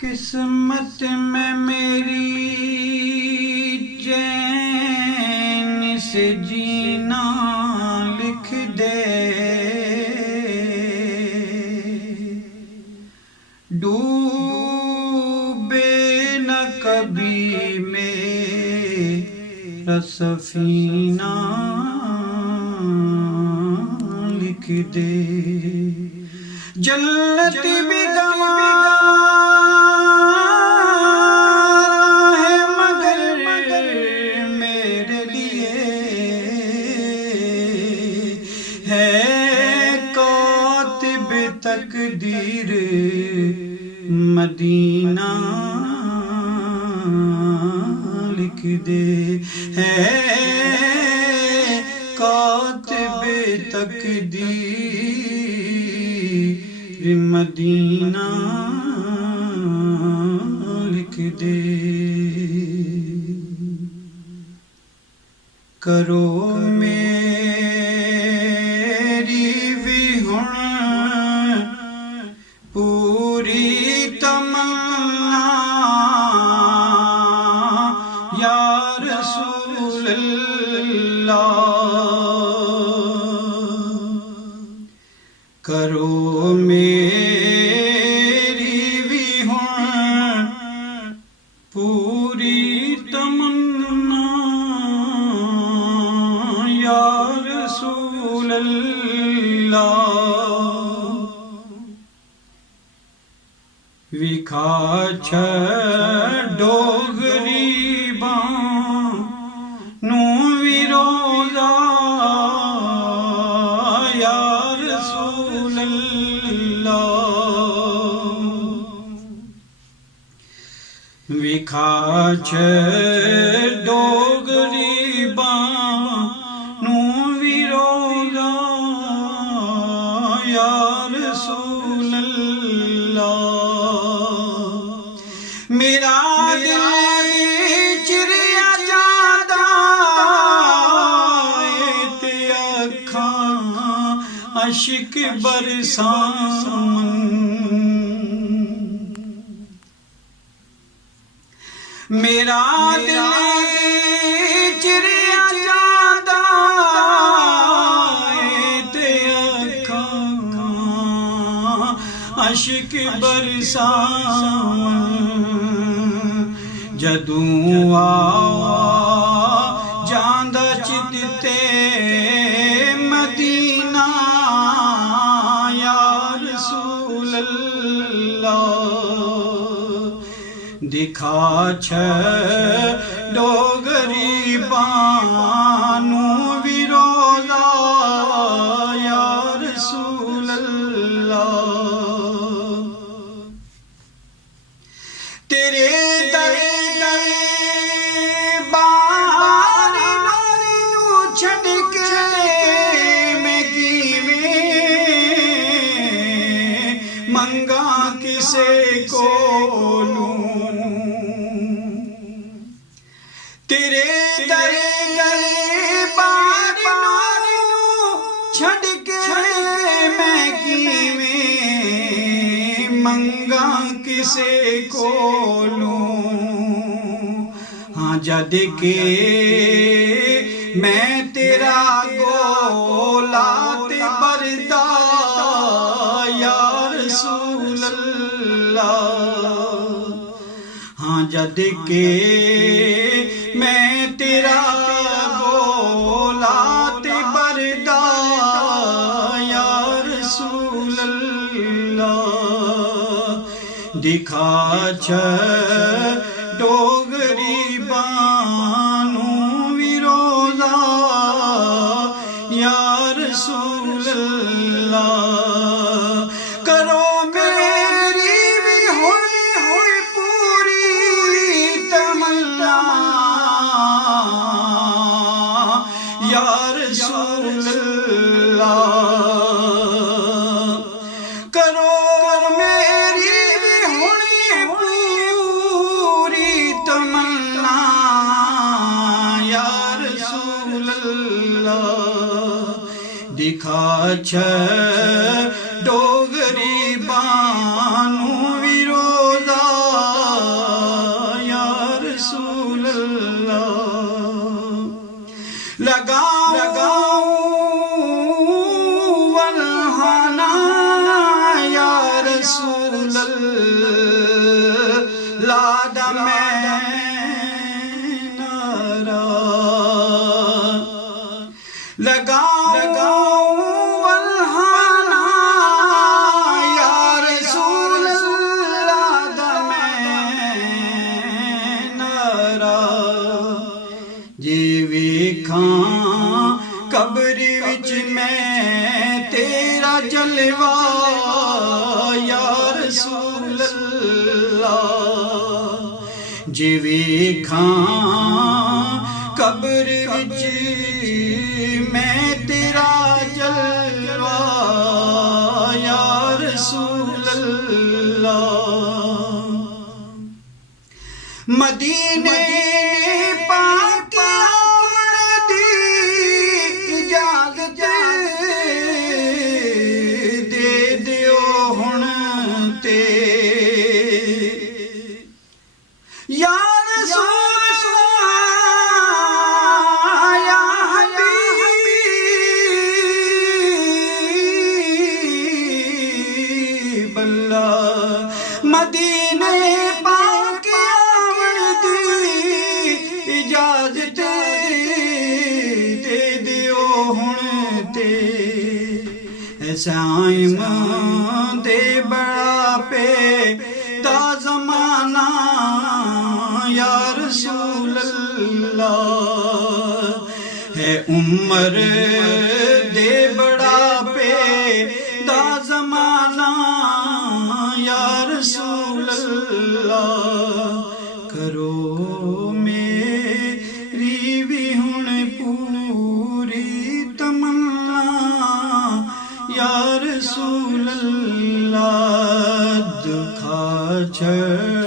قسمت میں میری چین سے جینا لکھ دے، ڈوبے نہ کبھی میرا سفینہ لکھ دے، جنت بھی گوارا ہے مگر میرے لیے ہے کاتب تقدیر مدینہ لکھ دے، ہے کاتب تقدیر مدینہ لکھ دے، کرو میری بھی ہن پوری تمنا یا رسول اللہ، کرو میری بھی ہن پوری تمنا یا رسول اللہ، وکھا چھڈو غریباں نوں وی روزہ یا رسول اللہ، وکھا چھڈو غریباں نوں وی روزہ یا رسول اللہ، میرا دل چریا جادا تے اکھاں اشک برساں، میرا دل چریا جادا تے اکھاں اشک برساں، جدوں آ جاندا چت تے مدینہ یا رسول اللہ، دکھا چھڈو غریباں نوں وی روزہ یا رسول اللہ، تیرے در بار نوں چھڈ کے میں کیویں منگاں کسے کولوں، تیرے در بار نوں چھڈ کے میں کیویں منگاں کسے کولوں، ہاں جد کہ میں تیرا گولا تے بردا یا رسول اللہ، ہاں جد کہ میں تیرا گولا تے بردا یا رسول اللہ، دکھا چھڈو غریباں نوں وی روزہ یا رسول اللہ، کرو میری بھی ہوئی پوری تمنا یا رسول اللہ، کرو میری بھی ہوئی پوری تمنا یا رسول اللہ، دکھا چھڈو غریباں نوں وی روزہ اللہ دا میں نعرہ لگاؤں والہانا یا رسول اللہ دا میں نعرہ جی ویکھاں قبر وچ میں تیرا جلوہ یا رسول اللہ جی ویکھاں قبر وچ میں تیرا جلوہ یا رسول اللہ مدینے پاک یا رسول اللہ یا حبیب اللہ مدینے پاک آون دی اجازت دے دیو ہن تے سائم دے بڑا پہ دا زمانہ یا رسول اللہ ہے عمر دے بڑا پہ دا زمانہ یا رسول اللہ کرو میری بھی ہن پوری تمنا یا رسول اللہ دکھا چھڑ